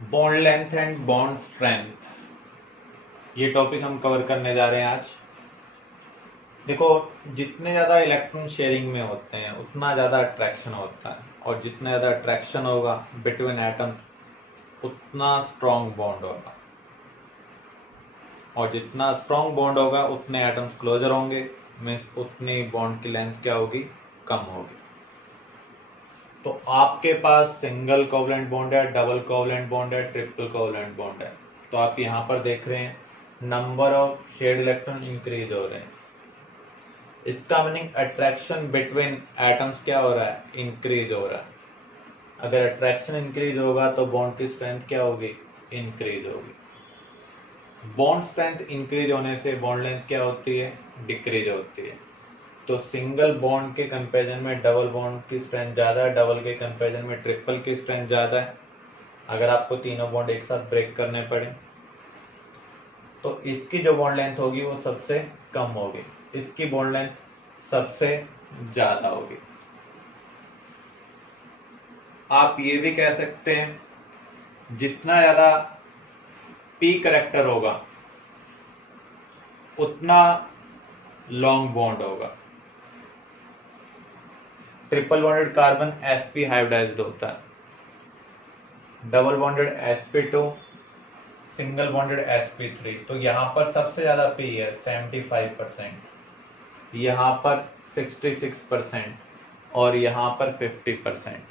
Bond length and bond strength, ये topic हम cover करने जा रहे हैं आज। देखो, जितने ज्यादा इलेक्ट्रॉन शेयरिंग में होते हैं उतना ज्यादा अट्रैक्शन होता है, और जितना ज्यादा अट्रैक्शन होगा बिटवीन एटम्स उतना स्ट्रॉन्ग बॉन्ड होगा, और जितना स्ट्रॉन्ग बॉन्ड होगा उतने एटम्स क्लोजर होंगे, मीन्स उतनी बॉन्ड की लेंथ क्या होगी, कम होगी। तो आपके पास सिंगल कोवलेंट बॉन्ड है, डबल कोवलेंट बॉन्ड है, ट्रिपल कोवलेंट बॉन्ड है। तो आप यहाँ पर देख रहे हैं number of shared electron increase हो रहे हैं। इसका मीनिंग अट्रैक्शन बिटवीन एटम्स क्या हो रहा है, इंक्रीज हो रहा है। अगर अट्रैक्शन इंक्रीज होगा तो बॉन्ड की स्ट्रेंथ क्या होगी, इंक्रीज होगी। बॉन्ड स्ट्रेंथ इंक्रीज होने से बॉन्ड लेंथ क्या होती है, डिक्रीज होती है। तो सिंगल बॉन्ड के कंपैरिजन में डबल बॉन्ड की स्ट्रेंथ ज्यादा है, डबल के कंपैरिजन में ट्रिपल की स्ट्रेंथ ज्यादा है। अगर आपको तीनों बॉन्ड एक साथ ब्रेक करने पड़े तो इसकी जो बॉन्ड लेंथ होगी वो सबसे कम होगी, इसकी बॉन्ड लेंथ सबसे ज्यादा होगी। आप ये भी कह सकते हैं जितना ज्यादा पी करेक्टर होगा उतना लॉन्ग बॉन्ड होगा। Triple bonded carbon sp hybridized होता है, double bonded sp2, single bonded sp3। तो यहां पर सबसे ज्यादा p है 75%, यहां पर 66% और यहां पर 50%।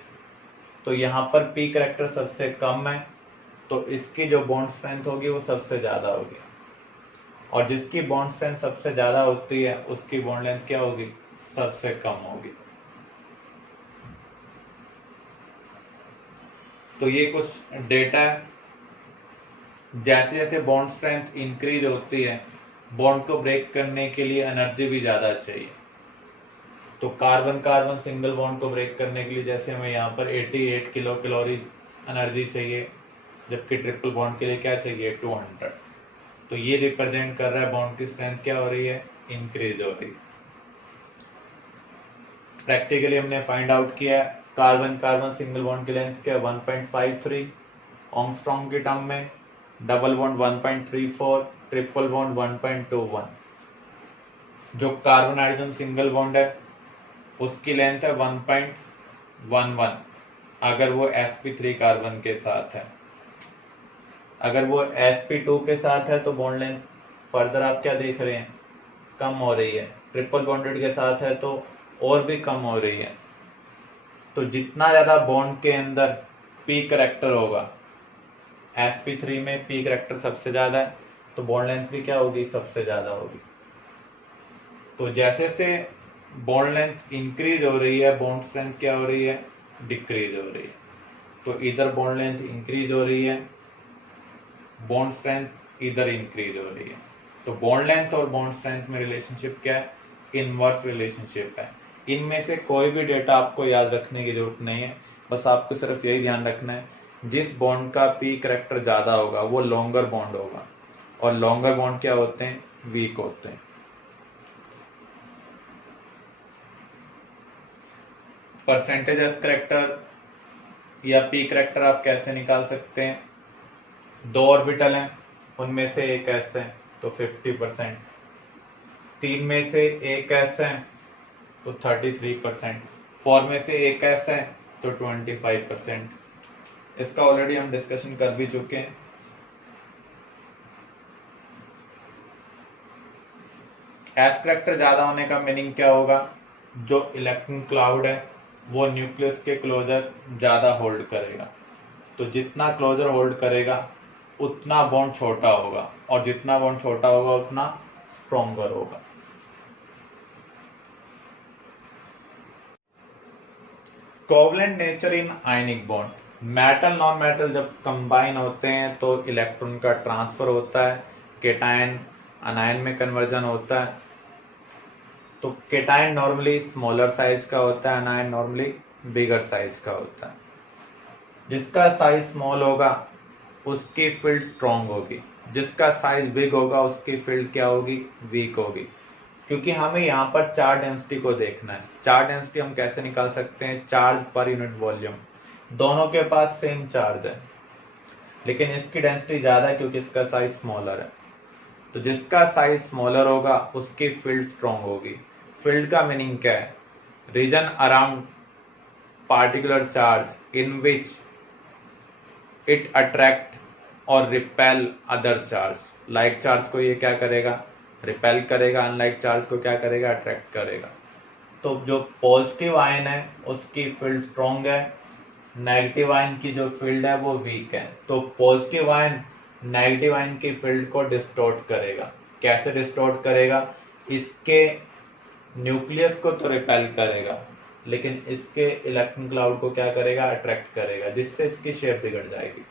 तो यहां पर p करेक्टर सबसे कम है, तो इसकी जो बॉन्ड स्ट्रेंथ होगी वो सबसे ज्यादा होगी, और जिसकी बॉन्ड स्ट्रेंथ सबसे ज्यादा होती है उसकी बॉन्ड लेंथ क्या होगी, सबसे कम होगी। तो ये कुछ डेटा है। जैसे जैसे बॉन्ड स्ट्रेंथ इंक्रीज होती है बॉन्ड को ब्रेक करने के लिए एनर्जी भी ज्यादा चाहिए। तो कार्बन कार्बन सिंगल बॉन्ड को ब्रेक करने के लिए जैसे हमें यहाँ पर 88 किलो कैलोरी एनर्जी चाहिए, जबकि ट्रिपल बॉन्ड के लिए क्या चाहिए, 200। तो ये रिप्रेजेंट कर रहा है बॉन्ड की स्ट्रेंथ क्या हो रही है, इंक्रीज हो रही है। प्रैक्टिकली हमने फाइंड आउट किया है कार्बन कार्बन सिंगल बॉन्ड की लेंथ क्या 1.53 एंगस्ट्रॉम के टर्म में, डबल बॉन्ड 1.34, ट्रिपल बॉन्ड 1.21। जो कार्बन हाइड्रोजन सिंगल बॉन्ड है उसकी लेंथ है 1.11 अगर वो sp3 कार्बन के साथ है। अगर वो sp2 के साथ है तो बॉन्ड लेंथ फर्दर आप क्या देख रहे हैं, कम हो रही है। ट्रिपल बॉन्डेड के साथ है तो और भी कम हो रही है। तो जितना ज्यादा बॉन्ड के अंदर p करेक्टर होगा, sp3 में p करेक्टर सबसे ज्यादा है, तो बॉन्ड लेंथ भी क्या होगी, सबसे ज्यादा होगी। तो जैसे से बॉन्ड लेंथ इंक्रीज हो रही है बॉन्ड स्ट्रेंथ क्या हो रही है, डिक्रीज हो रही है। तो इधर बॉन्ड लेंथ इंक्रीज हो रही है, बॉन्ड स्ट्रेंथ इधर इंक्रीज हो रही है। तो बॉन्ड लेंथ और बॉन्ड स्ट्रेंथ में रिलेशनशिप क्या है, इनवर्स रिलेशनशिप है। इनमें से कोई भी डेटा आपको याद रखने की जरूरत नहीं है, बस आपको सिर्फ यही ध्यान रखना है जिस बॉन्ड का पी करेक्टर ज्यादा होगा वो लॉन्गर बॉन्ड होगा, और लॉन्गर बॉन्ड क्या होते हैं, वीक होते हैं। परसेंटेज एस करेक्टर या पी करेक्टर आप कैसे निकाल सकते हैं, दो ऑर्बिटल हैं उनमें से एक एस है तो 50%, तीन में से एक एस है तो 33%, फोर में से एक एस है तो 25%। इसका ऑलरेडी हम डिस्कशन कर भी चुके हैं। एस करेक्टर ज्यादा होने का मीनिंग क्या होगा, जो इलेक्ट्रॉन क्लाउड है वो न्यूक्लियस के क्लोजर ज्यादा होल्ड करेगा। तो जितना क्लोजर होल्ड करेगा उतना बॉन्ड छोटा होगा, और जितना बॉन्ड छोटा होगा उतना स्ट्रॉन्गर होगा। Covalent nature in ionic bond, metal non metal जब कंबाइन होते हैं तो इलेक्ट्रॉन का ट्रांसफर होता है, केटायन अनायन में कन्वर्जन होता है। तो केटायन नॉर्मली स्मॉलर साइज का होता है, अनायन नॉर्मली बिगर साइज का होता है। जिसका साइज स्मॉल होगा उसकी फील्ड स्ट्रॉन्ग होगी, जिसका साइज बिग होगा उसकी फील्ड क्या होगी, वीक होगी। क्योंकि हमें यहाँ पर चार्ज डेंसिटी को देखना है। चार्ज डेंसिटी हम कैसे निकाल सकते हैं, चार्ज पर यूनिट वॉल्यूम, दोनों के पास सेम चार्ज है। लेकिन इसकी डेंसिटी ज्यादा है क्योंकि इसका साइज स्मॉलर है। तो जिसका साइज स्मॉलर होगा उसकी फील्ड स्ट्रॉन्ग होगी। फील्ड का मीनिंग क्या है? Region around particular charge in which it attract और repel other charge. Like charge को ये क्या करेगा? रिपेल करेगा। अनलाइक चार्ज को क्या करेगा? अट्रैक्ट करेगा। तो जो पॉजिटिव आयन है उसकी फील्ड स्ट्रॉन्ग है, नेगेटिव आयन की जो फील्ड है वो वीक है। तो पॉजिटिव आयन नेगेटिव आयन की फील्ड को डिस्टॉर्ट करेगा। कैसे डिस्टॉर्ट करेगा? इसके न्यूक्लियस को तो रिपेल करेगा, लेकिन इसके इलेक्ट्रॉन क्लाउड को क्या करेगा? अट्रैक्ट करेगा, जिससे इसकी शेप बिगड़ जाएगी।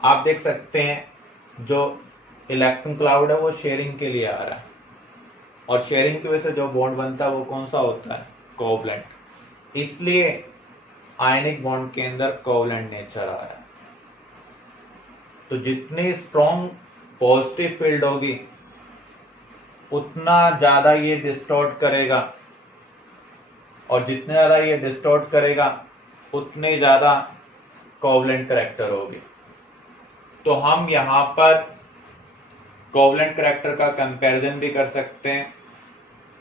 आप देख सकते हैं जो इलेक्ट्रॉन क्लाउड है वो शेयरिंग के लिए आ रहा है, और शेयरिंग की वजह से जो बॉन्ड बनता है वो कौन सा होता है? कोवलेंट। इसलिए आयनिक बॉन्ड के अंदर कोवलेंट नेचर आ रहा है। तो जितनी स्ट्रॉन्ग पॉजिटिव फील्ड होगी उतना ज्यादा ये डिस्टॉर्ट करेगा, और जितने ज्यादा ये डिस्टॉर्ट करेगा उतने ज्यादा कोवलेंट करैक्टर होगी। तो हम यहां पर कोवलेंट करैक्टर का कंपैरिजन भी कर सकते हैं।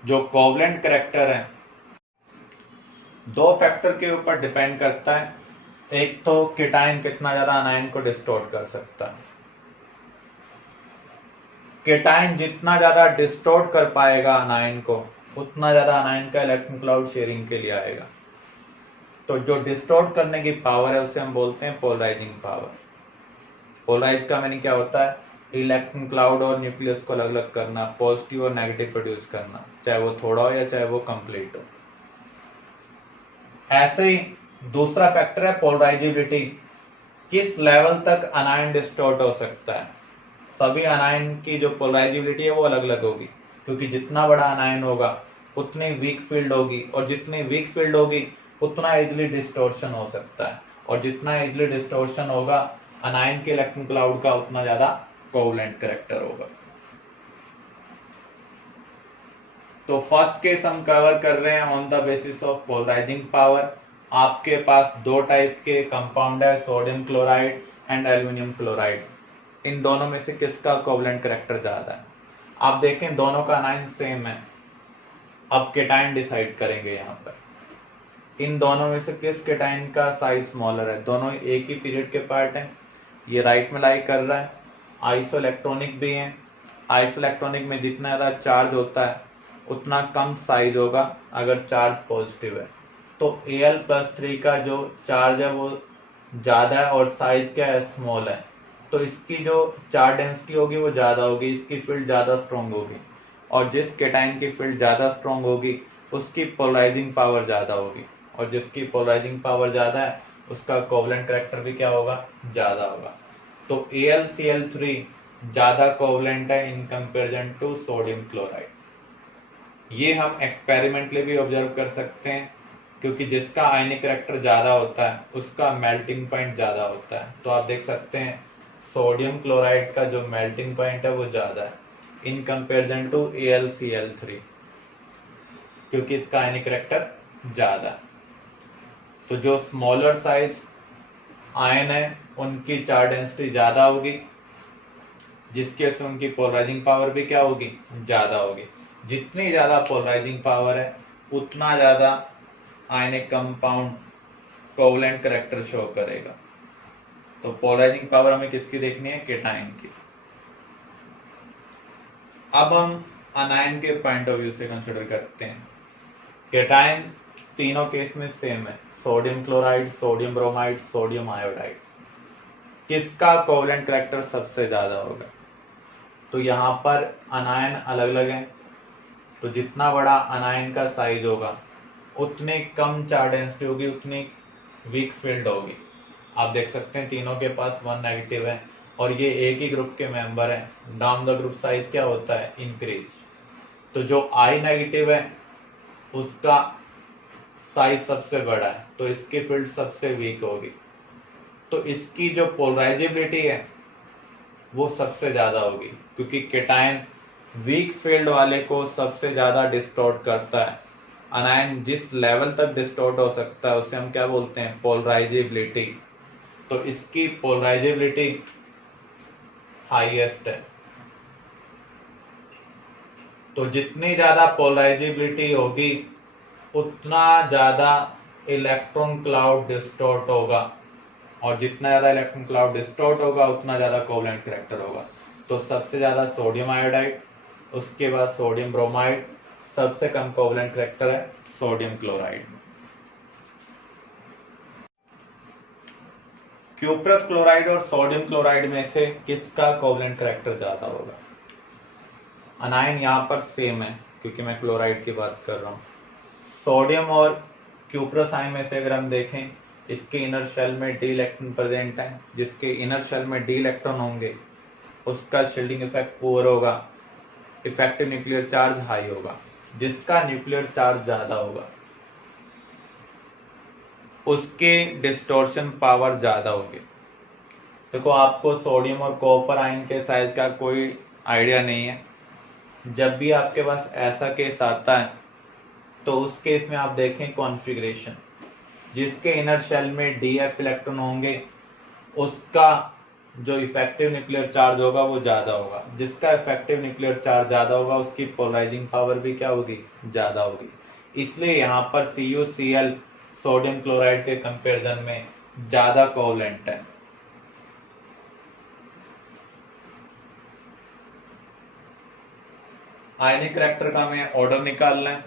जो कोवलेंट करैक्टर है दो फैक्टर के ऊपर डिपेंड करता है। एक तो केटाइन कितना ज्यादा अनायन को डिस्टॉर्ट कर सकता है। केटाइन जितना ज्यादा डिस्टॉर्ट कर पाएगा अनायन को, उतना ज्यादा अनायन का इलेक्ट्रॉन क्लाउड शेयरिंग के लिए आएगा। तो जो डिस्टॉर्ट करने की पावर है उसे हम बोलते हैं पोलराइजिंग पावर। पोलराइज का मीनिंग क्या होता है? इलेक्ट्रॉन क्लाउड और न्यूक्लियस को अलग अलग करना, पॉजिटिव और नेगेटिव प्रोड्यूस करना, चाहे वो थोड़ा हो या चाहे वो कंप्लीट हो। ऐसे ही दूसरा फैक्टर है पोलराइजिबिलिटी। किस लेवल तक अनायन डिस्टॉर्ट हो सकता है? सभी अनायन की जो पोलराइजिबिलिटी है वो अलग अलग होगी, क्योंकि जितना बड़ा अनायन होगा उतनी वीक फील्ड होगी, और जितनी वीक फील्ड होगी उतना इजिली डिस्टॉर्शन हो सकता है, और जितना इजिली डिस्टॉर्शन होगा अनायन के इलेक्ट्रॉन क्लाउड का उतना ज्यादा कोवलेंट करैक्टर होगा। तो फर्स्ट केस हम कवर कर रहे हैं on the basis of polarising power. आपके पास दो टाइप के कंपाउंड है, sodium chloride and aluminium chloride. इन दोनों में से किसका कोवलेंट करैक्टर ज्यादा है? आप देखें दोनों का अनायन सेम है। अब केटाइन डिसाइड करेंगे यहाँ पर। इन दोनों में से किस केटाइन का साइज स्मॉलर है? दोनों एक ही पीरियड के पार्ट हैं। ये राइट में लाई कर रहा है। आइसोइलेक्ट्रॉनिक भी हैं। आइसोइलेक्ट्रॉनिक में जितना ज्यादा चार्ज होता है उतना कम साइज होगा अगर चार्ज पॉजिटिव है। तो Al+3 का जो चार्ज है वो ज्यादा है और साइज क्या है? स्मॉल है। तो इसकी जो चार्ज डेंसिटी होगी वो ज्यादा होगी, इसकी फील्ड ज्यादा स्ट्रॉन्ग होगी, और जिस केटाइन की फील्ड ज्यादा स्ट्रॉन्ग होगी उसकी पोलराइजिंग पावर ज्यादा होगी, और जिसकी पोलराइजिंग पावर ज्यादा है उसका कोवलेंट करैक्टर भी क्या होगा? ज्यादा होगा। तो AlCl3 ज्यादा कोवलेंट है in comparison to sodium chloride. ये हम एक्सपेरिमेंटली भी ऑब्जर्व कर सकते हैं, क्योंकि जिसका आयनिक करैक्टर ज्यादा होता है उसका मेल्टिंग पॉइंट ज्यादा होता है। तो आप देख सकते हैं सोडियम क्लोराइड का जो मेल्टिंग पॉइंट है वो ज्यादा है इन कंपेरिजन टू AlCl3, क्योंकि इसका आयनिक करैक्टर ज्यादा है। तो जो स्मॉलर साइज आयन है उनकी चार्ज डेंसिटी ज्यादा होगी, जिसके से उनकी पोलराइजिंग पावर भी क्या होगी? ज्यादा होगी। जितनी ज्यादा पोलराइजिंग पावर है उतना ज्यादा ionic compound covalent character show करेगा। तो पोलराइजिंग पावर हमें किसकी देखनी है? केटाइन की। अब हम अनायन के पॉइंट ऑफ व्यू से कंसिडर करते हैं। केटाइन तीनों केस में सेम है, sodium chloride, sodium bromide, sodium iodide. किसका कोवलेंट करैक्टर सबसे ज्यादा होगा? तो यहाँ पर अनायन अलग अलग हैं, तो जितना बड़ा अनायन का साइज होगा उतनी कम चार्ज डेंसिटी होगी, उतनी वीक फील्ड होगी। आप देख सकते हैं तीनों के पास 1 नेगेटिव है, और ये एक ही ग्रुप के मेंबर हैं। डाउन द ग्रुप साइज क्या होता है? इंक्रीज। तो जो I नेगेटिव है उसका साइज सबसे बड़ा है, तो इसकी फील्ड सबसे वीक होगी। तो इसकी जो पोलराइजिबिलिटी है वो सबसे ज्यादा होगी, क्योंकि केटाइन वीक फील्ड वाले को सबसे ज्यादा डिस्टॉर्ट करता है। अनायन जिस लेवल तक डिस्टॉर्ट हो सकता है उसे हम क्या बोलते हैं? पोलराइजिबिलिटी। तो इसकी पोलराइजेबिलिटी हाईएस्ट है। तो जितनी ज्यादा पोलराइजेबिलिटी होगी उतना ज्यादा इलेक्ट्रॉन क्लाउड डिस्टॉर्ट होगा, और जितना ज्यादा इलेक्ट्रॉन क्लाउड डिस्टॉर्ट होगा उतना ज्यादा कोवलेंट करैक्टर होगा। तो सबसे ज्यादा सोडियम आयोडाइड, उसके बाद सोडियम ब्रोमाइड, सबसे कम कोवलेंट करैक्टर है सोडियम क्लोराइड। क्यूप्रस क्लोराइड और सोडियम क्लोराइड में से किसका कोवलेंट करैक्टर ज्यादा होगा? अनायन यहां पर सेम है क्योंकि मैं क्लोराइड की बात कर रहा हूं। सोडियम और क्यूप्रस आयन में से अगर हम देखें, इसके इनर शेल में डी इलेक्ट्रॉन प्रेजेंट है। जिसके इनर शेल में डी इलेक्ट्रॉन होंगे उसका शील्डिंग इफेक्ट पुअर होगा, इफेक्टिव न्यूक्लियर चार्ज हाई होगा। जिसका न्यूक्लियर चार्ज ज्यादा होगा उसके डिस्टॉर्शन पावर ज्यादा होगी। देखो, आपको सोडियम और कॉपर आयन के साइज का कोई आइडिया नहीं है। जब भी आपके पास ऐसा केस आता है तो उस केस में आप देखें कॉन्फ़िगरेशन, जिसके इनर शेल में डीएफ इलेक्ट्रॉन होंगे उसका जो इफेक्टिव न्यूक्लियर चार्ज होगा वो ज्यादा होगा। जिसका इफेक्टिव न्यूक्लियर चार्ज ज्यादा होगा उसकी पोलराइजिंग पावर भी क्या होगी? ज्यादा होगी। इसलिए यहाँ पर CuCl सोडियम क्लोराइड के कंपैरिजन में ज्यादा कोवलेंट है। आयनिक करैक्टर का हमें ऑर्डर निकालना है।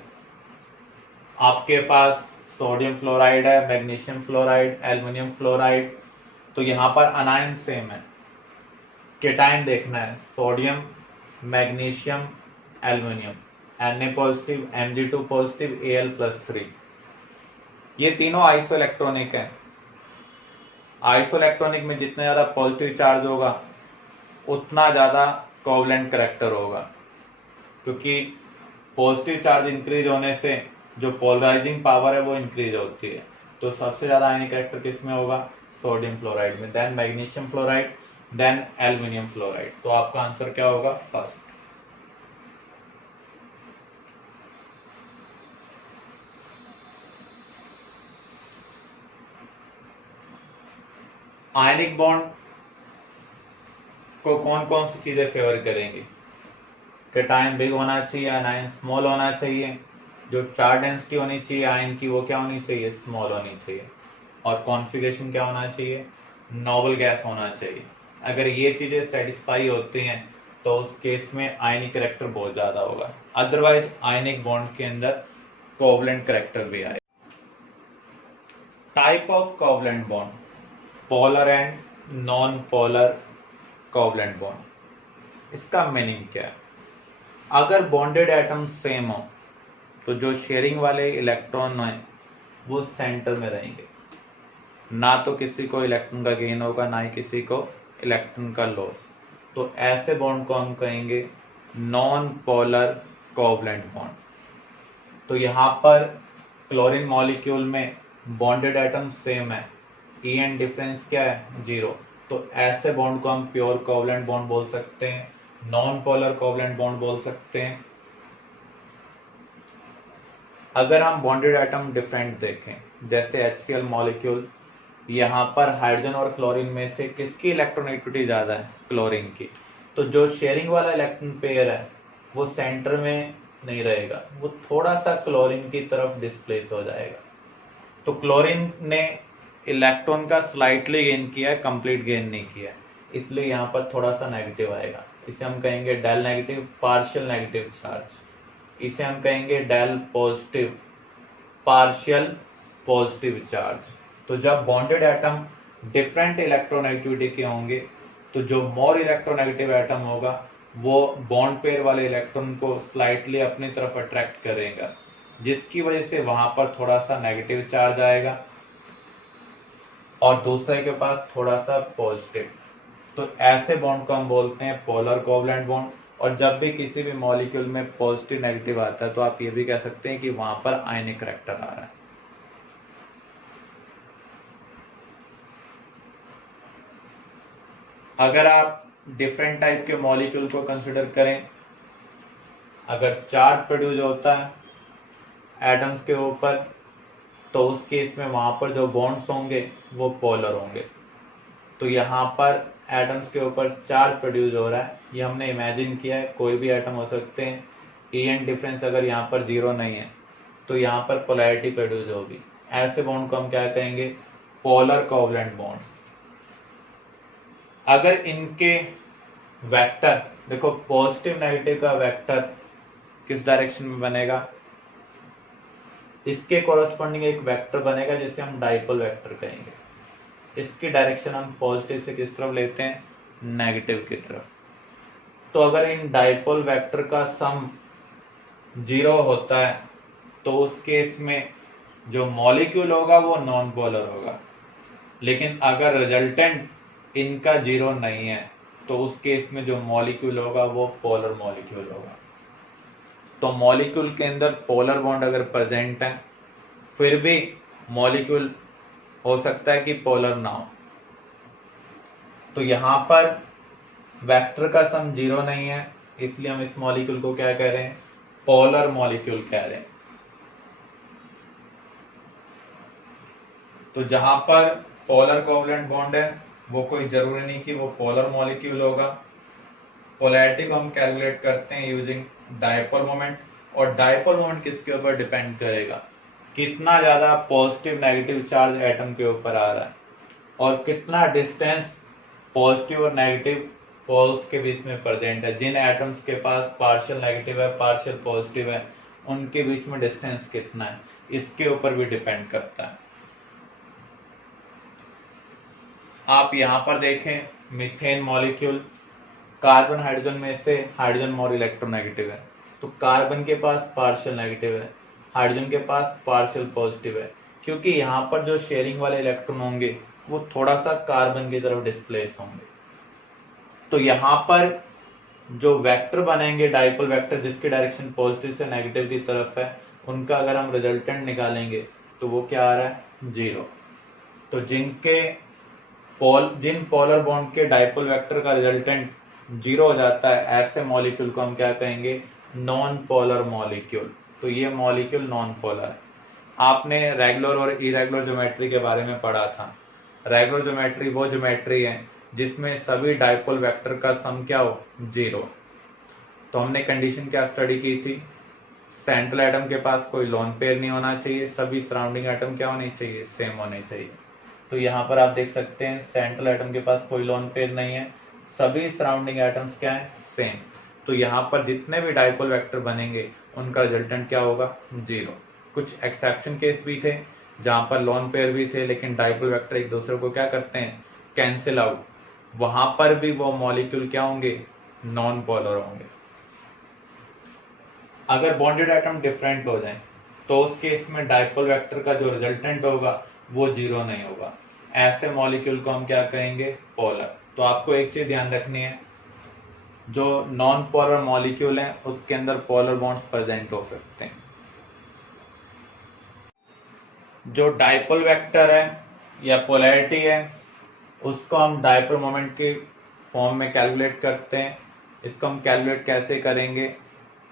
आपके पास सोडियम फ्लोराइड है, मैग्नीशियम फ्लोराइड, एल्युमिनियम फ्लोराइड। तो यहाँ पर अनायन सेम है। केटायन देखना है, sodium, magnesium, aluminium, Na positive, Mg2 positive, Al+3। ये तीनों आइसो इलेक्ट्रॉनिक है। आइसो इलेक्ट्रॉनिक में जितना ज्यादा पॉजिटिव चार्ज होगा उतना ज्यादा कोवलेंट करैक्टर होगा, क्योंकि पॉजिटिव चार्ज इंक्रीज होने से जो पोलराइजिंग पावर है वो इंक्रीज होती है। तो सबसे ज्यादा आयनिक करैक्टर किसमें होगा? सोडियम फ्लोराइड में, then magnesium fluoride, then aluminium fluoride. तो आपका आंसर क्या होगा? फर्स्ट। आयनिक बॉन्ड को कौन कौन सी चीजें फेवर करेंगी? केटायन बिग होना चाहिए, अनायन स्मॉल होना चाहिए, जो चार्ज डेंसिटी होनी चाहिए आयन की वो क्या होनी चाहिए? स्मॉल होनी चाहिए, और कॉन्फ़िगरेशन क्या होना चाहिए? नोबल गैस होना चाहिए। अगर ये चीजें सेटिस्फाई होती हैं तो उस केस में आयनिक करैक्टर बहुत ज्यादा होगा। अदरवाइज आयनिक बॉन्ड के अंदर कोवलेंट करैक्टर भी आए। Type of covalent bond, polar and non polar covalent bond. इसका मीनिंग क्या है? अगर बॉन्डेड एटम सेम हो तो जो शेयरिंग वाले इलेक्ट्रॉन हैं वो सेंटर में रहेंगे, ना तो किसी को इलेक्ट्रॉन का गेन होगा ना ही किसी को इलेक्ट्रॉन का लॉस। तो ऐसे बॉन्ड को हम कहेंगे नॉन पोलर कोवलेंट बॉन्ड। तो यहाँ पर क्लोरीन मॉलिक्यूल में बॉन्डेड एटम सेम है, EN डिफरेंस क्या है? 0। तो ऐसे बॉन्ड को हम प्योर कोवलेंट बॉन्ड बोल सकते हैं, नॉन पोलर कोवलेंट बॉन्ड बोल सकते हैं। अगर हम बॉन्डेड एटम डिफरेंट देखें, जैसे HCl मॉलिक्यूल, यहाँ पर हाइड्रोजन और क्लोरीन में से किसकी इलेक्ट्रोनेगेटिविटी ज्यादा है? क्लोरीन की। तो जो शेयरिंग वाला इलेक्ट्रॉन पेयर है वो सेंटर में नहीं रहेगा, वो थोड़ा सा क्लोरीन की तरफ डिस्प्लेस हो जाएगा। तो क्लोरीन ने इलेक्ट्रॉन का स्लाइटली गेन किया है, कंप्लीट गेन नहीं किया है, इसलिए यहाँ पर थोड़ा सा नेगेटिव आएगा। इसे हम कहेंगे del negative, partial negative charge. इसे हम कहेंगे del positive, partial positive charge. तो जब बॉन्डेड एटम डिफरेंट इलेक्ट्रोनेगेटिविटी के होंगे तो जो मोर इलेक्ट्रोनेगेटिव एटम होगा वो बॉन्ड पेयर वाले इलेक्ट्रॉन को स्लाइटली अपनी तरफ अट्रैक्ट करेगा, जिसकी वजह से वहां पर थोड़ा सा नेगेटिव चार्ज आएगा और दूसरे के पास थोड़ा सा पॉजिटिव। तो ऐसे बॉन्ड को हम बोलते हैं पोलर कोवलेंट बॉन्ड। और जब भी किसी भी मॉलिक्यूल में पॉजिटिव नेगेटिव आता है तो आप ये भी कह सकते हैं कि वहां पर आयनिक करैक्टर आ रहा है। अगर आप डिफरेंट टाइप के मॉलिक्यूल को कंसिडर करें, अगर चार्ज प्रोड्यूस होता है एटम्स के ऊपर तो उस केस में वहां पर जो बॉन्ड्स होंगे वो पोलर होंगे। तो यहाँ पर एटम्स के ऊपर चार्ज प्रोड्यूस हो रहा है, ये हमने इमेजिन किया है, कोई भी एटम हो सकते हैं। ई एन डिफरेंस अगर यहाँ पर जीरो नहीं है तो यहाँ पर पोलैरिटी प्रोड्यूस होगी। ऐसे बॉन्ड को हम क्या कहेंगे, पोलर कोवलेंट बॉन्ड्स। अगर इनके वेक्टर देखो, पॉजिटिव नेगेटिव का वेक्टर किस डायरेक्शन में बनेगा, इसके कॉरस्पॉन्डिंग एक वेक्टर बनेगा जिसे हम डाइपोल वेक्टर कहेंगे। इसकी डायरेक्शन हम पॉजिटिव से किस तरफ लेते हैं, नेगेटिव की तरफ। तो अगर इन डाइपोल वेक्टर का सम जीरो होता है तो उस केस में जो मॉलिक्यूल होगा वो नॉन पोलर होगा। लेकिन अगर रिजल्टेंट इनका जीरो नहीं है तो उस केस में जो मॉलिक्यूल होगा वो पोलर मॉलिक्यूल होगा। तो मॉलिक्यूल के अंदर पोलर बॉन्ड अगर प्रेजेंट है, फिर भी मॉलिक्यूल हो सकता है कि पोलर ना हो। तो यहां पर वेक्टर का सम जीरो नहीं है, इसलिए हम इस मॉलिक्यूल को क्या कह रहे हैं, पोलर मॉलिक्यूल कह रहे हैं। तो जहां पर पोलर कोवलेंट बॉन्ड है वो कोई जरूरी नहीं कि वो पोलर मॉलिक्यूल होगा। पोलैरिटी को हम कैलकुलेट करते हैं यूजिंग डाइपोल मोमेंट, और डाइपोल मोमेंट किसके ऊपर डिपेंड करेगा, कितना ज्यादा पॉजिटिव नेगेटिव चार्ज एटम के ऊपर आ रहा है और कितना डिस्टेंस पॉजिटिव और नेगेटिव पोल्स के बीच में प्रेजेंट है। जिन एटम्स के पास पार्शियल नेगेटिव है पार्शियल पॉजिटिव है उनके बीच में डिस्टेंस कितना है, इसके ऊपर भी डिपेंड करता है। आप यहां पर देखें मीथेन मॉलिक्यूल, कार्बन हाइड्रोजन में से हाइड्रोजन मोर इलेक्ट्रोनेगेटिव है, तो कार्बन के पास पार्शियल नेगेटिव है, हाइड्रोजन के पास पार्शियल पॉजिटिव है, क्योंकि यहाँ पर जो शेयरिंग वाले इलेक्ट्रॉन होंगे वो थोड़ा सा कार्बन की तरफ डिस्प्लेस होंगे। तो यहाँ पर जो वेक्टर बनेंगे डाइपोल वेक्टर जिसकी डायरेक्शन पॉजिटिव से नेगेटिव की तरफ है, उनका अगर हम रिजल्टेंट निकालेंगे तो वो क्या आ रहा है, जीरो। तो जिन पोलर बॉन्ड के डाइपोल वेक्टर का रिजल्टेंट जीरो हो जाता है, ऐसे मॉलिक्यूल को हम क्या कहेंगे, नॉन पोलर मॉलिक्यूल। तो ये मॉलिक्यूल नॉन पोलर है। आपने रेगुलर और इरेगुलर ज्योमेट्री के बारे में पढ़ा था। रेगुलर ज्योमेट्री वो ज्योमेट्री है जिसमें सभी डाइपोल वेक्टर का सम क्या हो, जीरो। तो हमने कंडीशन क्या स्टडी की थी, सेंट्रल एटम के पास कोई लोन पेयर नहीं होना चाहिए, सभी सराउंडिंग एटम क्या होने चाहिए, सेम होने चाहिए। तो यहाँ पर आप देख सकते हैं सेंट्रल एटम के पास कोई लोन पेयर नहीं है, सभी सराउंडिंग एटम्स क्या है, सेम। तो यहाँ पर जितने भी डाइपोल वेक्टर बनेंगे उनका रिजल्टेंट क्या होगा, जीरो। कुछ एक्सेप्शन केस भी थे जहां पर लोन पेयर भी थे लेकिन डाइपोल वेक्टर एक दूसरे को क्या करते हैं, कैंसिल आउट, वहां पर भी वो मॉलिक्यूल क्या होंगे, नॉन पोलर होंगे। अगर बॉन्डेड एटम डिफरेंट हो जाए तो उस केस में डाइपोल वेक्टर का जो रिजल्टेंट होगा वो जीरो नहीं होगा। ऐसे मॉलिक्यूल को हम क्या कहेंगे, पोलर। तो आपको एक चीज ध्यान रखनी है, जो नॉन पोलर मॉलिक्यूल है उसके अंदर पोलर बॉन्ड्स प्रेजेंट हो सकते हैं। जो डाइपोल वेक्टर है या पोलैरिटी है उसको हम डाइपोल मोमेंट के फॉर्म में कैलकुलेट करते हैं। इसको हम कैलकुलेट कैसे करेंगे,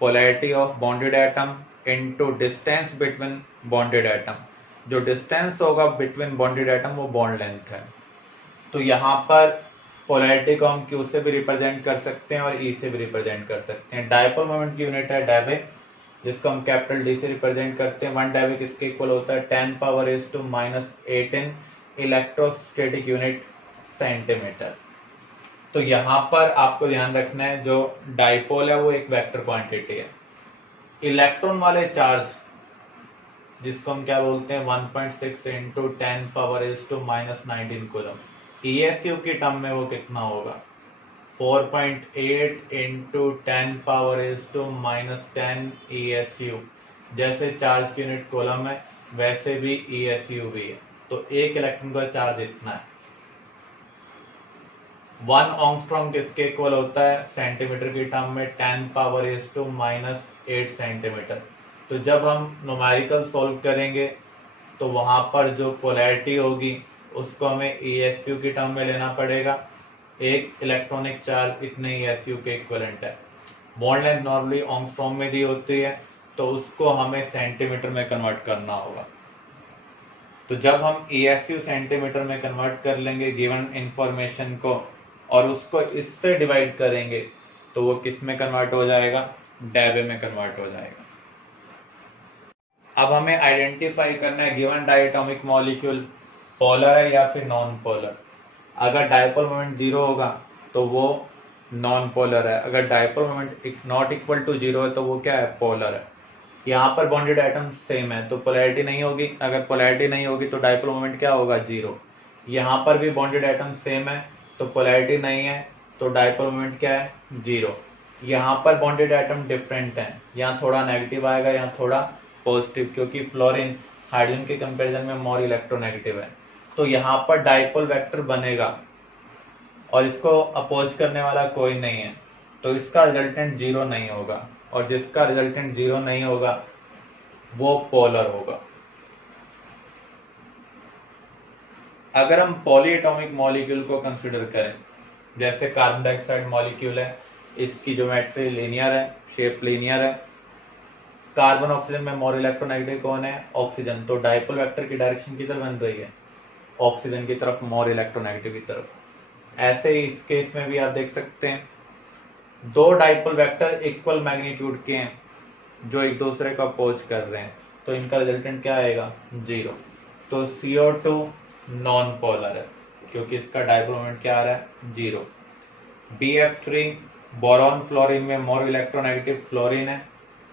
polarity of bonded atom into distance between bonded atom. जो डिस्टेंस होगा बिटवीन बॉन्डेड एटम वो बॉन्ड लेंथ है। तो यहाँ पर पोलैरिटी को हम Q से भी रिप्रेजेंट कर सकते हैं और E से भी रिप्रेजेंट कर सकते हैं। डाइपोल मोमेंट की यूनिट है डेबे, जिसको हम कैपिटल D से रिप्रेजेंट करते हैं। 1 डेबे किसके इक्वल होता है, 10⁻⁻18 इलेक्ट्रोस्टैटिक यूनिट सेंटीमीटर। तो यहाँ पर आपको ध्यान रखना है जो डाइपोल है वो एक वेक्टर क्वांटिटी है। इलेक्ट्रॉन वाले चार्ज जिसको हम क्या बोलते हैं, 1.6 इंटू 10⁻⁻19 कूलम। ESU की टर्म में वो कितना होगा, 4.8 इंटू 10⁻⁻10 ESU। जैसे चार्ज की यूनिट कूलम है वैसे भी ESU भी है। तो एक इलेक्ट्रॉन का चार्ज इतना है। 1 ऑंगस्ट्रॉम किसके इक्वल होता है, सेंटीमीटर की टर्म में 10⁻⁻8 सेंटीमीटर। तो जब हम न्यूमेरिकल सॉल्व करेंगे तो वहां पर जो पोलैरिटी होगी उसको हमें ESU की टर्म में लेना पड़ेगा। एक इलेक्ट्रॉनिक चार्ज इतने ESU के इक्विवेलेंट है। बॉन्ड लेंथ नॉर्मली ऑंगस्ट्रॉम में दी होती है तो उसको हमें सेंटीमीटर में कन्वर्ट करना होगा। तो जब हम ESU सेंटीमीटर में कन्वर्ट कर लेंगे गिवन इंफॉर्मेशन को और उसको इससे डिवाइड करेंगे तो वो किस में कन्वर्ट हो जाएगा, डेबे में कन्वर्ट हो जाएगा। अब हमें आइडेंटिफाई करना है गिवन डायटोमिक मॉलिक्यूल पोलर है या फिर नॉन पोलर। अगर डायपोल मोमेंट 0 होगा तो वो नॉन पोलर है, अगर dipole moment not equal to 0 है तो वो क्या है, पोलर है। यहाँ पर बॉन्डेड एटम सेम है तो पोलैरिटी नहीं होगी, अगर पोलैरिटी नहीं होगी तो डायपोल मोमेंट क्या होगा, 0। यहाँ पर भी बॉन्डेड एटम सेम है तो पोलैरिटी नहीं है तो डायपोल मोमेंट क्या है, 0। यहाँ पर बॉन्डेड एटम डिफरेंट है, यहाँ थोड़ा नेगेटिव आएगा, यहाँ थोड़ा पॉजिटिव, क्योंकि फ्लोरीन हाइड्रोजन के कंपैरिजन में मोर इलेक्ट्रोनेगेटिव है। तो यहाँ पर डायपोल वेक्टर बनेगा और इसको अपोज करने वाला कोई नहीं है तो इसका रिजल्टेंट 0 नहीं होगा, और जिसका रिजल्टेंट 0 नहीं होगा वो पोलर होगा। अगर हम पॉलीएटॉमिक मॉलिक्यूल को कंसिडर करें, जैसे कार्बन डाइऑक्साइड मॉलिक्यूल है, इसकी ज्योमेट्री लीनियर है, शेप लीनियर है। कार्बन ऑक्सीजन में मोर इलेक्ट्रोनेगेटिव कौन है, ऑक्सीजन, तो डायपोल वेक्टर की डायरेक्शन किधर बन रही है, ऑक्सीजन की तरफ, मोर इलेक्ट्रोनेगेटिव की तरफ। ऐसे ही इस केस में भी आप देख सकते हैं दो डायपोल वेक्टर इक्वल मैग्नीट्यूड के हैं जो एक दूसरे को अपोज कर रहे हैं, तो इनका रिजल्टेंट क्या आएगा, 0। तो CO2 नॉन पोलर है क्योंकि इसका डायपोल मोमेंट क्या आ रहा है, 0। BF3 बोरॉन फ्लोरीन में मोर इलेक्ट्रोनेगेटिव फ्लोरीन है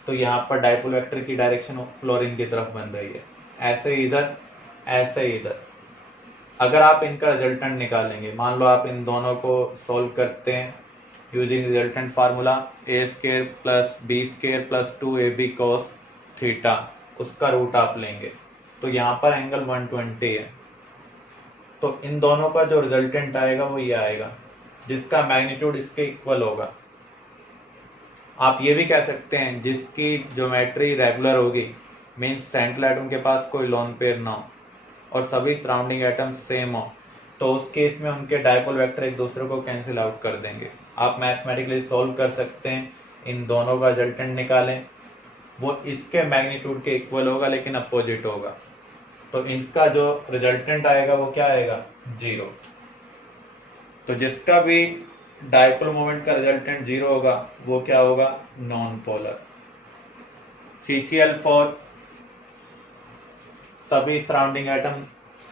तो यहाँ पर डायपोल वेक्टर की डायरेक्शन फ्लोरीन की तरफ बन रही है। ऐसे इधर, ऐसे इधर। अगर आप इनका रिजल्टेंट निकालेंगे, मान लो आप इन दोनों को सोल्व करते हैं using resultant formula A² + B² + 2AB cos theta, उसका रूट आप लेंगे तो यहाँ पर एंगल 120 है। तो इन दोनों का जो रिजल्टेंट आएगा वो ये आएगा जिसका मैग्नीट्यूड इसके इक्वल होगा। आप ये भी कह सकते हैं जिसकी ज्योमेट्री रेगुलर होगी, मीन्स सेंट्रल एटम के पास कोई लोन पेयर ना हो और सभी सराउंडिंग एटम सेम हो, तो उस केस में उनके डायपोल वेक्टर एक दूसरे को कैंसिल आउट कर देंगे। आप मैथमेटिकली सॉल्व कर सकते हैं, इन दोनों का रिजल्टेंट निकालें, वो इसके मैग्नीट्यूड के इक्वल होगा लेकिन अपोजिट होगा, तो इनका जो रिजल्टेंट आएगा वो क्या आएगा, 0। तो जिसका भी डायपोल मोमेंट का रिजल्टेंट 0 होगा वो क्या होगा, नॉन पोलर। CCl4 सभी सराउंडिंग एटम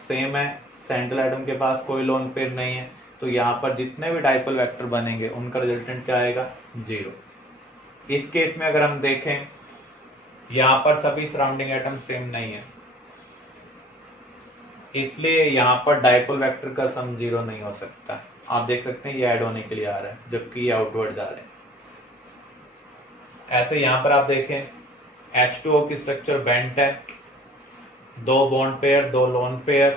सेम है, सेंट्रल एटम के पास कोई लोन पेयर नहीं है, तो यहाँ पर जितने भी डायपोल वेक्टर बनेंगे उनका रिजल्टेंट क्या आएगा, 0। इस केस में अगर हम देखें यहाँ पर सभी सराउंडिंग एटम सेम नहीं है, इसलिए यहाँ पर डायपोल वेक्टर का सम 0 नहीं हो सकता। आप देख सकते हैं ये ऐड होने के लिए आ रहा है जबकि ये आउटवर्ड जा रहे हैं। ऐसे यहाँ पर आप देखें H2O की स्ट्रक्चर बेंट है, 2 bond pair, 2 lone pair,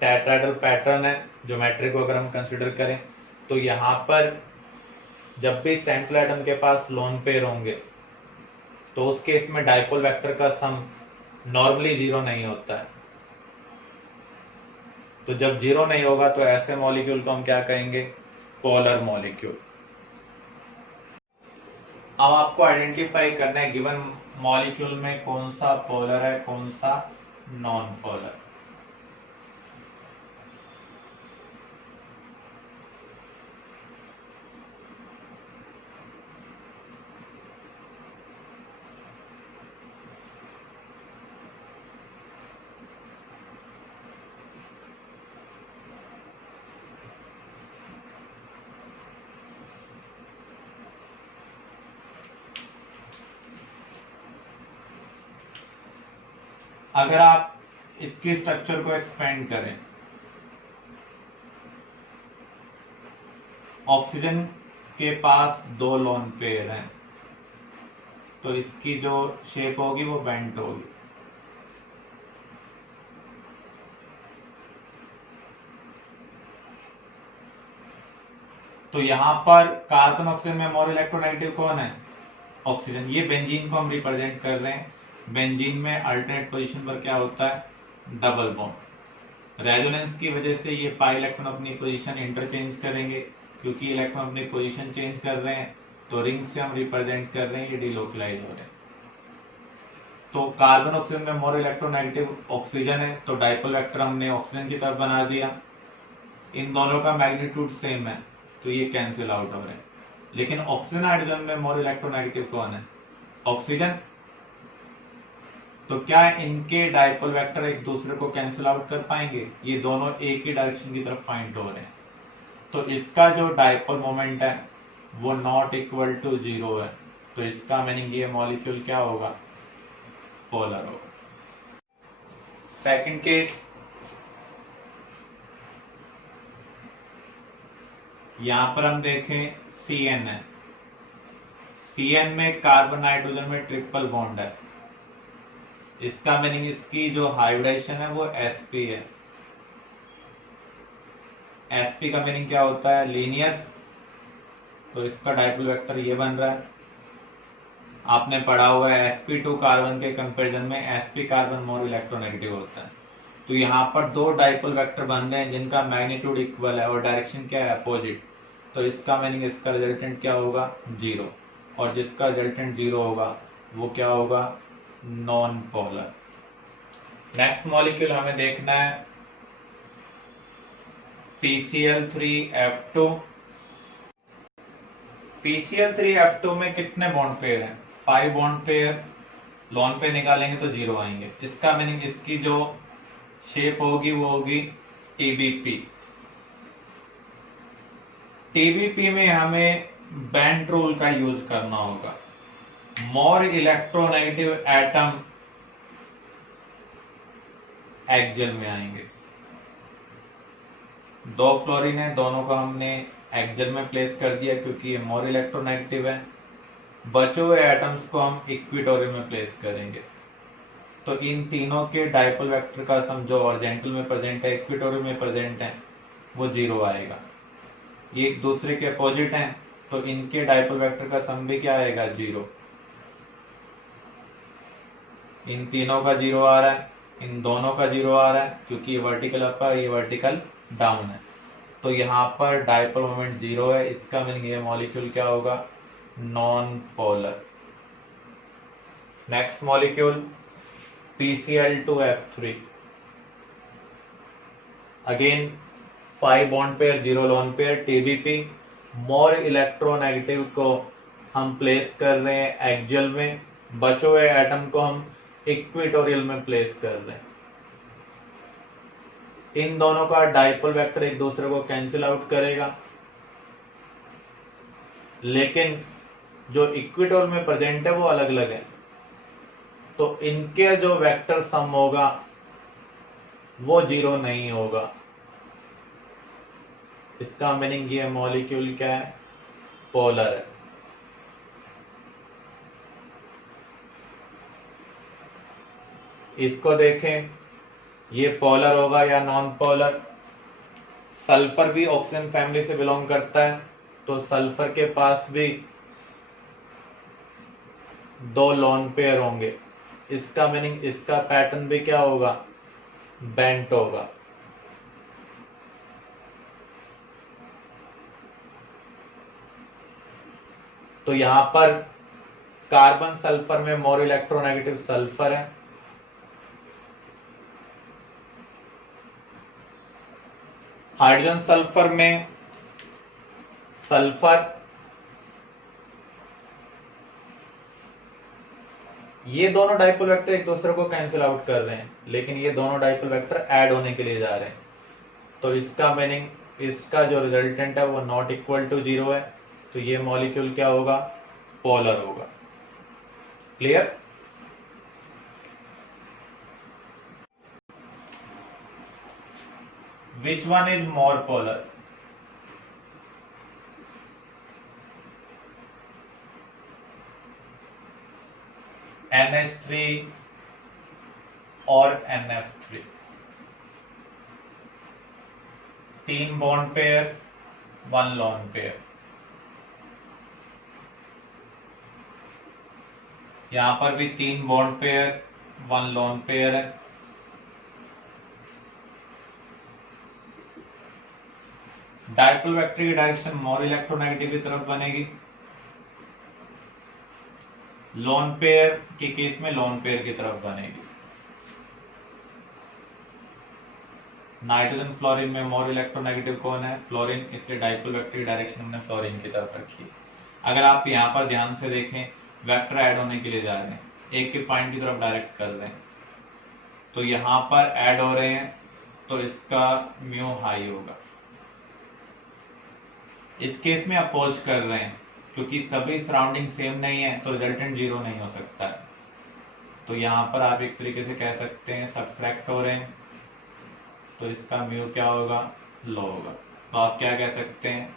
tetrahedral pattern है। ज्योमेट्री को अगर हम कंसिडर करें तो यहाँ पर जब भी सेंट्रल एटम के पास लोन पेयर होंगे तो उस केस में डायपोल वेक्टर का सम नॉर्मली 0 नहीं होता है। तो जब 0 नहीं होगा तो ऐसे मॉलिक्यूल को हम क्या कहेंगे, पोलर मॉलिक्यूल। अब आपको आइडेंटिफाई करना है गिवन मॉलिक्यूल में कौन सा पोलर है, कौन सा नॉन पोलर। अगर आप इसकी स्ट्रक्चर को एक्सपेंड करें, ऑक्सीजन के पास 2 लोन पेयर हैं तो इसकी जो शेप होगी वो बेंट होगी। तो यहाँ पर कार्बन ऑक्सीजन में मोर इलेक्ट्रोनेगेटिव कौन है, ऑक्सीजन। ये बेंजीन को हम रिप्रेजेंट कर रहे हैं। बेंजीन में अल्टरनेट पोजीशन पर क्या होता है, डबल बॉन्ड। रेजोनेंस की वजह से ये पाई इलेक्ट्रॉन अपनी पोजीशन इंटरचेंज करेंगे, क्योंकि इलेक्ट्रॉन अपनी पोजीशन चेंज कर रहे हैं तो रिंग से हम रिप्रेजेंट कर रहे हैं, ये डिलोकलाइज हो रहे हैं। तो कार्बन ऑक्सीजन में मोर इलेक्ट्रोनेगेटिव ऑक्सीजन है, तो डाइपोल वेक्टर हमने ऑक्सीजन की तरफ बना दिया। इन दोनों का मैग्नीट्यूड सेम है, तो ये कैंसिल आउट हो रहे हैं। लेकिन ऑक्सीजन हाइड्रोजन में मोर इलेक्ट्रोनेगेटिव कौन है? ऑक्सीजन। तो क्या इनके डाइपोल वेक्टर एक दूसरे को कैंसिल आउट कर पाएंगे? ये दोनों एक ही डायरेक्शन की तरफ पॉइंट हो रहे हैं, तो इसका जो डाइपोल मोमेंट है वो नॉट इक्वल टू 0 है। तो इसका मीनिंग ये मॉलिक्यूल क्या होगा? पोलर होगा। सेकंड केस, यहां पर हम देखें CN है। CN में कार्बन नाइट्रोजन में ट्रिपल बॉन्ड है। इसका मीनिंग इसकी जो हाइब्रिडाइजेशन है वो sp है। sp का मीनिंग क्या होता है? लीनियर। तो इसका डाइपोल वेक्टर ये बन रहा है। आपने पढ़ा हुआ है sp2 कार्बन के कंपैरिजन में sp कार्बन मोर इलेक्ट्रोनेगेटिव होता है। तो यहाँ पर दो डाइपोल वेक्टर बन रहे हैं जिनका मैग्नीट्यूड इक्वल है और डायरेक्शन क्या है? अपोजिट। तो इसका मीनिंग इसका रिजल्टेंट क्या होगा? 0। और जिसका रिजल्टेंट 0 होगा वो क्या होगा? Non polar. नेक्स्ट मॉलिक्यूल हमें देखना है PCl3F2। PCl3F2 में कितने बॉन्ड पेयर हैं? 5 बॉन्ड पेयर। लॉन पे निकालेंगे तो 0 आएंगे। इसका मीनिंग इसकी जो शेप होगी वो होगी TBP। TBP में हमें बैंड रूल का यूज करना होगा। मोर इलेक्ट्रोनेगेटिव एटम एक्सियल में आएंगे। दो फ्लोरीन है, दोनों को हमने एक्सियल में प्लेस कर दिया क्योंकि ये मोर इलेक्ट्रोनेगेटिव है। बचे हुए एटम्स को हम इक्विटोरियल में प्लेस करेंगे। तो इन तीनों के डाइपोल वेक्टर का सम जो ऑरिजेंटल में प्रेजेंट है, इक्विटोरियल में प्रेजेंट है, वो 0 आएगा। ये एक दूसरे के अपोजिट हैं, तो इनके डाइपोल वेक्टर का सम भी क्या आएगा? 0। इन तीनों का 0 आ रहा है, इन दोनों का 0 आ रहा है क्योंकि ये वर्टिकल अप है, ये वर्टिकल डाउन है। तो यहाँ पर डाइपोल मोमेंट 0 है। इसका मीनिंग ये मॉलिक्यूल क्या होगा? Non polar. Next molecule PCl2F3। Again 5 bond pair, 0 lone pair, TBP। More electronegative को हम प्लेस कर रहे हैं एक्सियल में, बचे हुए एटम को हम इक्वेटोरियल में प्लेस कर रहे हैं। इन दोनों का डाइपोल वेक्टर एक दूसरे को कैंसिल आउट करेगा, लेकिन जो इक्वेटोरियल में प्रेजेंट है वो अलग अलग है। तो इनके जो वेक्टर सम होगा वो 0 नहीं होगा। इसका मीनिंग ये मॉलिक्यूल क्या है? पोलर है। इसको देखें, ये पोलर होगा या नॉन पोलर? सल्फर भी ऑक्सीजन फैमिली से बिलोंग करता है, तो सल्फर के पास भी 2 लोन पेयर होंगे। इसका मीनिंग इसका पैटर्न भी क्या होगा? बेंट होगा। तो यहां पर कार्बन सल्फर में मोर इलेक्ट्रोनेगेटिव सल्फर है, हाइड्रोजन सल्फर में सल्फर। ये दोनों डाइपोल वेक्टर एक दूसरे को कैंसिल आउट कर रहे हैं, लेकिन ये दोनों डाइपोल वेक्टर ऐड होने के लिए जा रहे हैं। तो इसका मीनिंग इसका जो रिजल्टेंट है वो नॉट इक्वल टू 0 है। तो ये मॉलिक्यूल क्या होगा? पोलर होगा। Clear? Which one is more polar? NH3 और NF3। 3 bond pair, 1 lone pair. यहां पर भी 3 बॉन्ड पेयर, 1 लोन पेयर है। डाइपोल वेक्टर की डायरेक्शन मोर इलेक्ट्रोनेगेटिव की तरफ बनेगी। लोन पेयर के केस में लोन पेयर की तरफ बनेगी। नाइट्रोजन फ्लोरीन में मोर इलेक्ट्रोनेगेटिव कौन है? फ्लोरीन, इसलिए डाइपोल वेक्टर की डायरेक्शन हमने फ्लोरीन की तरफ रखी है। अगर आप यहाँ पर ध्यान से देखें, वेक्टर ऐड होने के लिए जा रहे हैं, एक के पॉइंट की तरफ डायरेक्ट कर रहे हैं, तो यहाँ पर ऐड हो रहे हैं, तो इसका म्यू हाई होगा। इस केस में अपोज कर रहे हैं, क्योंकि सभी सराउंडिंग सेम नहीं है तो रिजल्टेंट जीरो नहीं हो सकता है। तो यहाँ पर आप एक तरीके से कह सकते हैं सबट्रैक्ट हो रहे हैं, तो इसका म्यू क्या होगा? लो होगा। तो आप क्या कह सकते हैं?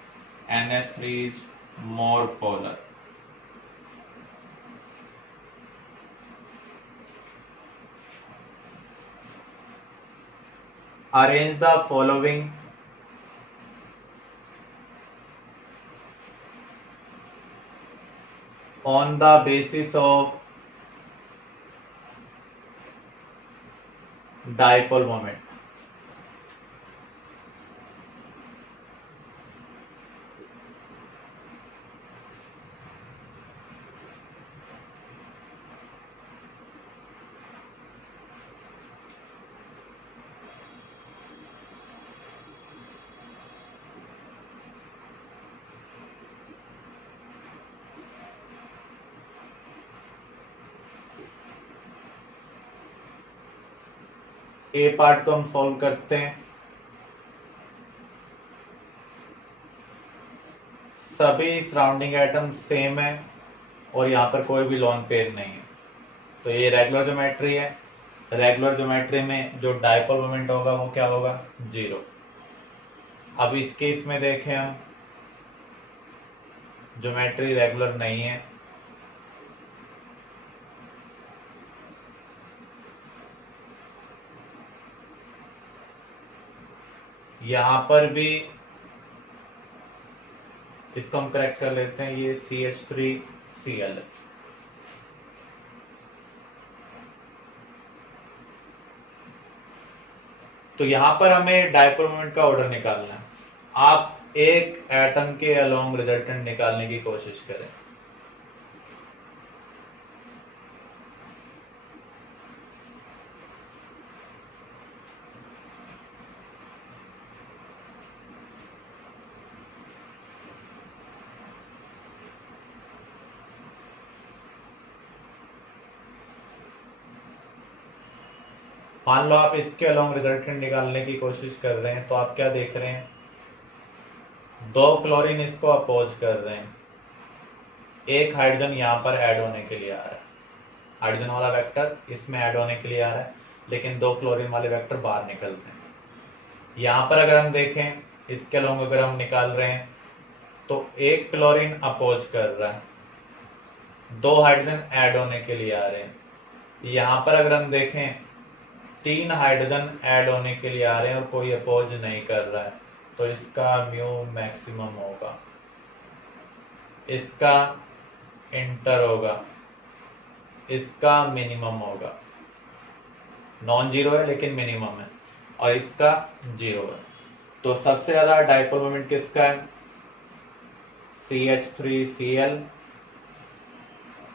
NH3 is more polar. Arrange the following on the basis of dipole moment. A part को हम सॉल्व करते हैं। सभी सराउंडिंग एटम सेम है और यहाँ पर कोई भी लोन पेयर नहीं है, तो ये रेगुलर ज्योमेट्री है। रेगुलर ज्योमेट्री में जो डाइपोल मोमेंट होगा वो क्या होगा? जीरो। अब इस केस में देखें हम, ज्योमेट्री रेगुलर नहीं है, यहां पर भी इसको हम करेक्ट कर लेते हैं, ये CH3Cl। तो यहां पर हमें डाइपोल मोमेंट का ऑर्डर निकालना है। आप एक एटम के अलोंग रिजल्टेंट निकालने की कोशिश करें। मान लो आप इसके अलोंग रिजल्टेंट निकालने की कोशिश कर रहे हैं, तो आप क्या देख रहे हैं? दो क्लोरीन इसको अपोज कर रहे हैं, एक हाइड्रोजन यहां पर ऐड होने के लिए आ रहा है, हाइड्रोजन वाला वेक्टर इसमें ऐड होने के लिए आ रहा है, लेकिन दो क्लोरीन वाले वेक्टर बाहर निकल रहे हैं। यहां पर अगर हम देखें, इसके अलोंग अगर हम निकाल रहे हैं, तो एक क्लोरीन अपोज कर रहा है, दो हाइड्रोजन ऐड होने के लिए आ रहे हैं। यहां पर अगर हम देखें, तीन हाइड्रोजन ऐड होने के लिए आ रहे हैं और कोई अपोज नहीं कर रहा है, तो इसका म्यू मैक्सिमम होगा, इसका इंटर होगा, इसका मिनिमम होगा। नॉन जीरो है लेकिन मिनिमम है, और इसका जीरो है। तो सबसे ज्यादा डाइपोल मोमेंट किसका है? CH3Cl।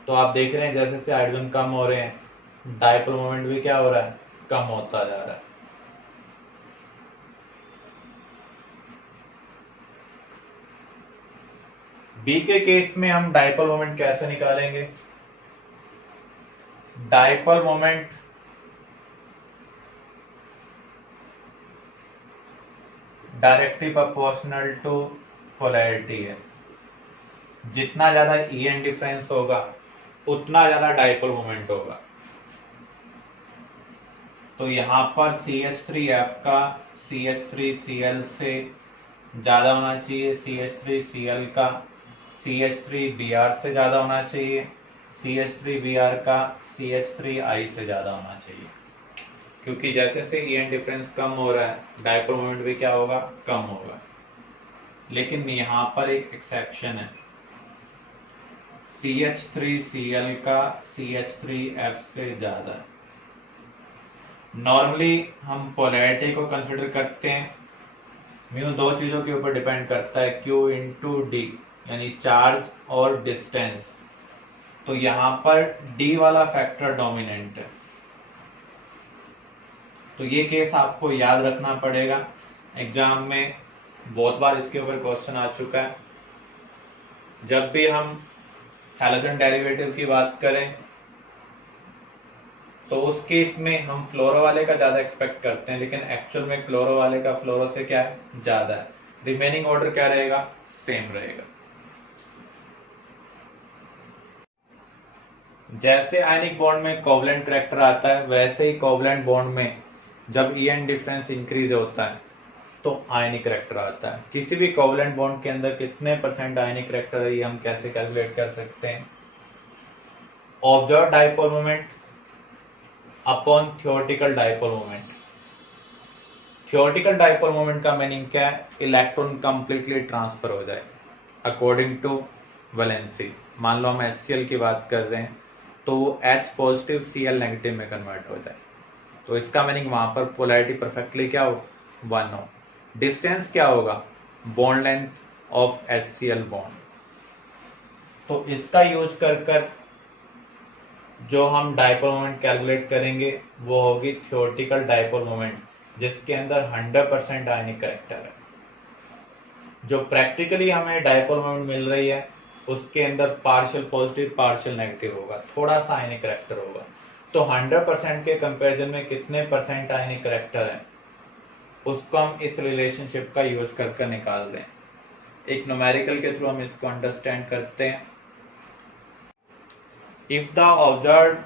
तो आप देख रहे हैं जैसे जैसे हाइड्रोजन कम हो रहे हैं, डाइपोल मोमेंट भी क्या हो रहा है? कम होता जा रहा है। बी के केस में हम डाइपोल मोमेंट कैसे निकालेंगे? Dipole moment directly proportional to polarity है। जितना ज्यादा EN डिफरेंस होगा उतना ज्यादा डाइपोल मोमेंट होगा। तो यहां पर CH3F का CH3Cl से ज्यादा होना चाहिए, CH3Cl का CH3Br से ज्यादा होना चाहिए, CH3Br का CH3I से ज्यादा होना चाहिए। क्योंकि जैसे जैसे EN डिफरेंस कम हो रहा है, डाइपोल मोमेंट भी क्या होगा? कम होगा। लेकिन यहाँ पर एक एक्सेप्शन है, CH3Cl का CH3F से ज्यादा है। नॉर्मली हम पोलैरिटी को कंसिडर करते हैं, म्यू दो चीजों के ऊपर डिपेंड करता है, Q इंटू डी, यानी चार्ज और डिस्टेंस। तो यहां पर डी वाला फैक्टर डोमिनेंट है। तो ये केस आपको याद रखना पड़ेगा, एग्जाम में बहुत बार इसके ऊपर क्वेश्चन आ चुका है। जब भी हम हैलोजन डेरिवेटिव की बात करें तो उस केस में हम फ्लोरो वाले का ज्यादा एक्सपेक्ट करते हैं, लेकिन एक्चुअल में क्लोरो वाले का फ्लोरो से क्या है, ज्यादा है। रिमेनिंग ऑर्डर क्या रहेगा, सेम रहेगा। जैसे आयनिक बॉन्ड में कोवलेंट करैक्टर आता है, वैसे ही कोवलेंट बॉन्ड में जब ईएन डिफरेंस इंक्रीज होता है तो आयनिक करैक्टर आता है। किसी भी कोवलेंट बॉन्ड के अंदर कितने परसेंट आयनिक करैक्टर है, ये हम कैसे कैलकुलेट कर सकते हैं। Observe dipole moment upon theoretical dipole moment. Theoretical dipole moment का मीनिंग क्या है, इलेक्ट्रॉन कंप्लीटली ट्रांसफर हो जाए अकॉर्डिंग टू वैलेंसी। मान लो हम HCl की बात कर रहे हैं तो वो H पॉजिटिव Cl नेगेटिव में कन्वर्ट हो जाए, तो इसका मीनिंग वहां पर पोलैरिटी परफेक्टली क्या हो, 1 हो। डिस्टेंस क्या होगा, bond length of HCl bond. तो इसका यूज कर जो हम डाइपोल मोमेंट कैलकुलेट करेंगे वो होगी थियोरेटिकल डाइपोल मोमेंट, जिसके अंदर 100% आयनिक करैक्टर है। जो प्रैक्टिकली हमें डाइपोल मोमेंट मिल रही है उसके अंदर पार्शियल पॉजिटिव पार्शियल नेगेटिव होगा, थोड़ा सा आयनिक करैक्टर होगा। तो 100% के कंपैरिजन में कितने परसेंट आयनिक करैक्टर है, उसको हम इस रिलेशनशिप का यूज करके निकाल दें। एक न्यूमेरिकल के थ्रू हम इसको अंडरस्टैंड करते हैं। If the observed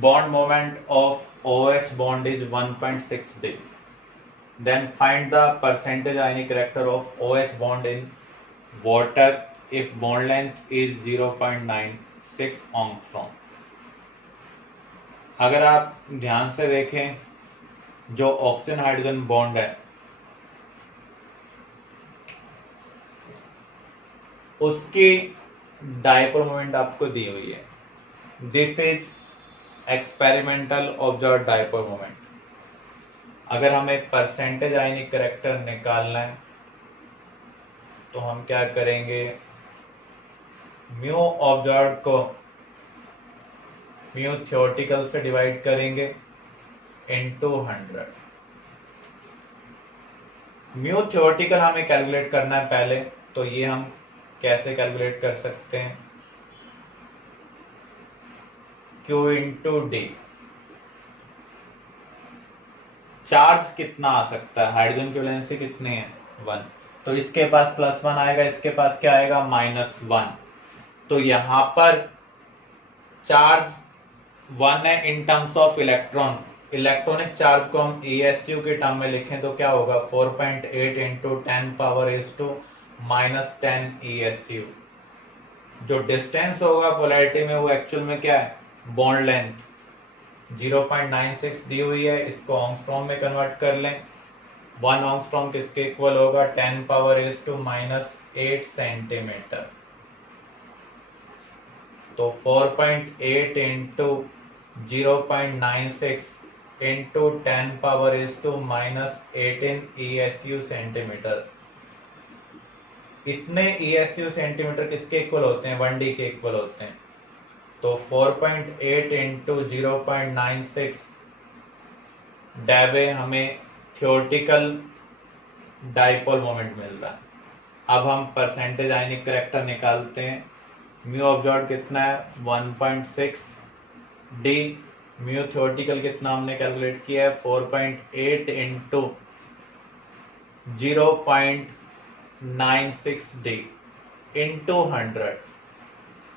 bond moment of OH bond is 1.6 D, then find the percentage ionic character of OH bond in water if bond length is 0.96 angstrom। अगर आप ध्यान से देखें, जो ऑक्सीजन हाइड्रोजन बॉन्ड है उसकी डाइपोल मोमेंट आपको दी हुई है। This is experimental observe dipole moment. अगर हमें परसेंटेज आयनिक करैक्टर निकालना है तो हम क्या करेंगे, म्यू ऑब्जर्व को म्यू थियोरेटिकल से डिवाइड करेंगे इनटू 100। म्यू थियोरेटिकल हमें कैलकुलेट करना है पहले, तो ये हम कैसे कैलकुलेट कर सकते हैं, Q इंटू डी। चार्ज कितना आ सकता है, हाइड्रोजन की वैलेंसी कितनी है, 1, तो इसके पास +1 आएगा, इसके पास क्या आएगा, -1। तो यहां पर चार्ज 1 है in terms of electron. Electronic charge को हम ESU के टर्म में लिखें तो क्या होगा, 4.8 इंटू 10⁻⁻10 ESU। जो डिस्टेंस होगा पोलैरिटी में वो एक्चुअल में क्या है, बॉन्ड लेंथ 0.96 दी हुई है, इसको एंगस्ट्रॉम में कन्वर्ट कर लें। 1 एंगस्ट्रॉम किसके इक्वल होगा, 10⁻⁻8 सेंटीमीटर। तो 4.8 इंटू 0.96 इंटू 10⁻⁻18 ESU सेंटीमीटर। इतने ESU सेंटीमीटर किसके इक्वल होते हैं, 1D के इक्वल होते हैं। तो 4.8 इंटू 0.96 डैबे हमें थियोरेटिकल डाइपोल मोमेंट मिल रहा है। अब हम परसेंटेज आयनिक करैक्टर निकालते हैं। म्यू ऑब्जर्व कितना है, 1.6 D। म्यू थियोरेटिकल कितना हमने कैलकुलेट किया है, 4.8 इंटू 0.96 D इंटू 100।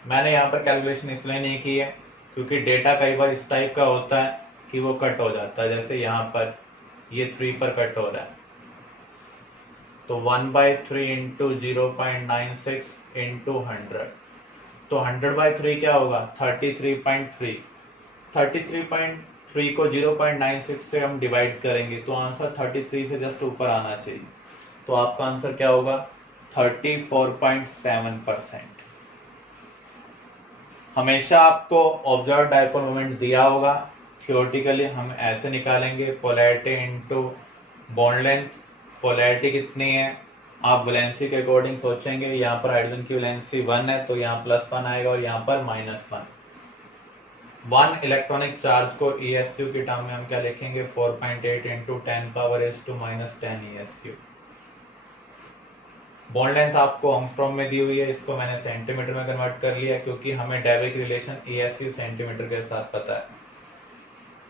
मैंने यहाँ पर कैलकुलेशन इसलिए नहीं की है क्योंकि डेटा कई बार इस टाइप का होता है कि वो कट हो जाता है, जैसे यहाँ पर ये 3 पर कट हो रहा है। तो 1/3 इंटू 0.96 इंटू 100, तो 100/3 क्या होगा, 33.3। 33.3 को 0.96 से हम डिवाइड करेंगे तो आंसर 33 से जस्ट ऊपर आना चाहिए। तो आपका आंसर क्या होगा, 34.7%। हमेशा आपको ऑब्जर्व डाइपोल मोमेंट दिया होगा, थियोरेटिकली हम ऐसे निकालेंगे, polarity into bond length. Polarity कितनी है, आप वैलेंसी के अकॉर्डिंग सोचेंगे, यहाँ पर हाइड्रोजन की वैलेंसी 1 है तो यहाँ +1 आएगा और यहाँ पर -1। वन इलेक्ट्रॉनिक चार्ज को ESU की टर्म में हम क्या लिखेंगे 4.8 इंटू 10⁻⁻10 ESU। बॉन्ड लेंथ आपको एंगस्ट्रॉम में दी हुई है, इसको मैंने सेंटीमीटर में कन्वर्ट कर लिया क्योंकि हमें डेविक रिलेशन ESU सेंटीमीटर के साथ पता है।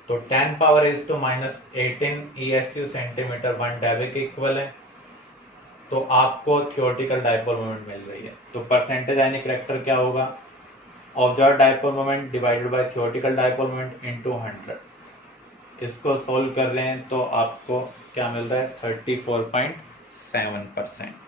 तो 10⁻⁻18 ESU सेंटीमीटर 1 डेविक इक्वल है। तो आपको थियोरेटिकल डाइपोल मोमेंट मिल रही है। तो परसेंटेज आयनिक करैक्टर क्या होगा, observe dipole moment divided by theoretical dipole moment into 100। इसको सोल्व कर रहे हैं तो आपको क्या मिल रहा है 34.7%।